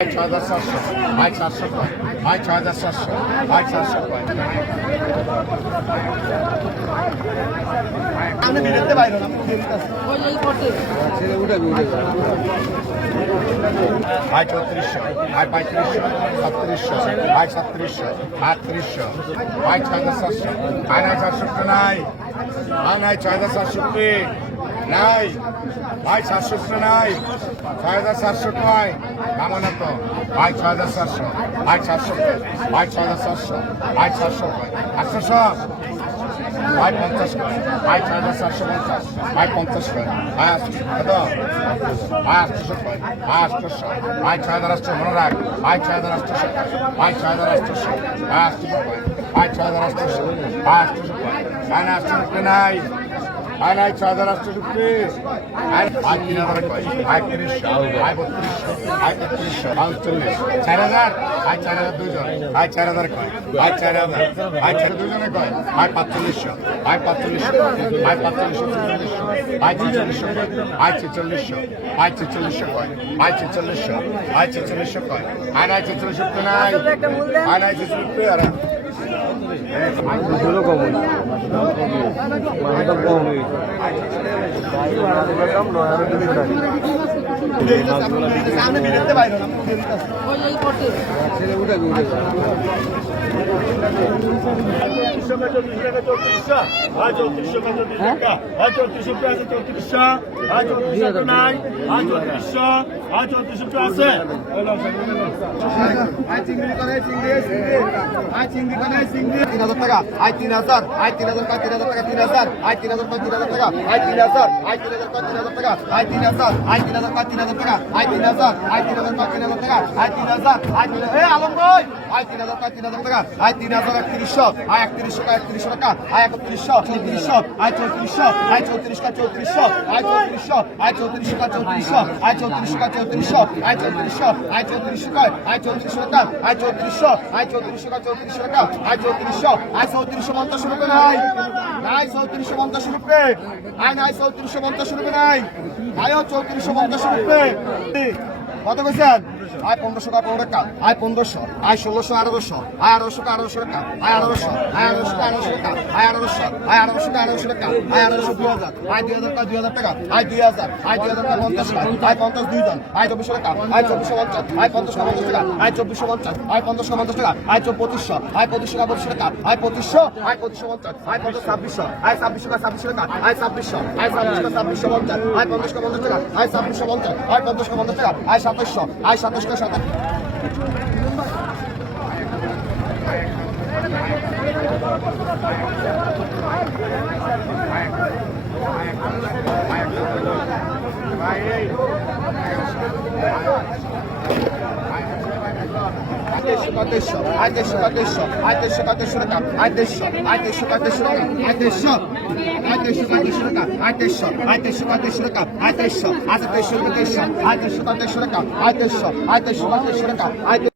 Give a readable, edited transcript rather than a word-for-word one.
6,700, ভাই 400 কয়, ভাই 6,700, ভাই 400 কয়। আমি বিরতে বাইরে না ভাই 3400, ভাই 3500, 3700, ভাই 3700, 3800, ভাই 6,700, ভাই নাই 400 নাই, ভাই নাই 6,400 নাই, ভাই 700 নাই, 6,400 কয়, কামনা তো, ভাই 6,400, ভাই 400, ভাই 6,400, ভাই 400 কয়, 800, ভাই 50 কয়, ভাই 6,450, ভাই 50 কয়, ভাই 800 কত, ভাই 800 কয়, ভাই 800, ভাই 6,800 মনে রাখ, ভাই 6,800, ভাই 6,800, ভাই 800 কয়, ভাই 6,800, ভাই 800 কয়, ভাই না 800 নাই, ভাই নাই 6,800 ভাই 3,000 কয়, ভাই 300, ভাই 3200, ভাই 3300, ভাই 40, 4,000, ভাই 4,000 দুইজন, ভাই 4,000 কয়, ভাই 4,000, ভাই 4,000 দুইজনে কয়, ভাই 4500, ভাই 4500, ভাই 4500, ভাই 4600, ভাই 4600, ভাই 4600 কয়, ভাই 4600, ভাই 4600 কয়, ভাই নাই 4600 নাই, ভাই নাই 4600 আরে আমি বিরতে বাইরে না টাকা আই 3,000 আই 3,000 টাকা 3,000 আই 3,000 টাকা আই 3,000 আই 3,000 টাকা আই 3,000 আই 3,000 টাকা আই 3,000 আই 3,000 টাকা আই 3,000 আই 3,000 এই আলম ভাই আই 3,000 টাকা আই 3,000 3100 আই 3100 টাকা I 3100 I 3400 I 3400 I 3400 I 3400 I 3400 I 3400 I 3400 I 3400 টাকা আই 3400 আই 3400 টাকা আই 3400 আই 3450 রুপে নাই নাই 3450 রুপে আই নাই 3450 রুপে নাই আয়ও 3450 রুপে কত কইছেন আয় 1500 টাকা 15 টাকা আয় 1500 আয় 1600 1800 আয় 1800 টাকা আয় 1800 আয় 1800 টাকা আয় 1800 আয় 1800 টাকা আয় 1800 আয় 2000 টাকা আয় 2000 আয় 2000 টাকা 50 টাকা আয় 50 দুইজন আয় 2400 টাকা আয় 2450 আয় 50 টাকা আয় 2450 আয় 50 টাকা আয় 2500 আয় 2500 টাকা আয় 2500 আয় 2550 আয় 2600 আয় 2600 টাকা আয় 2600 আয় 2650 আয় 50 টাকা আয় 2650 আয় 50 টাকা আয় 2700 আয় 2700 সাথে আই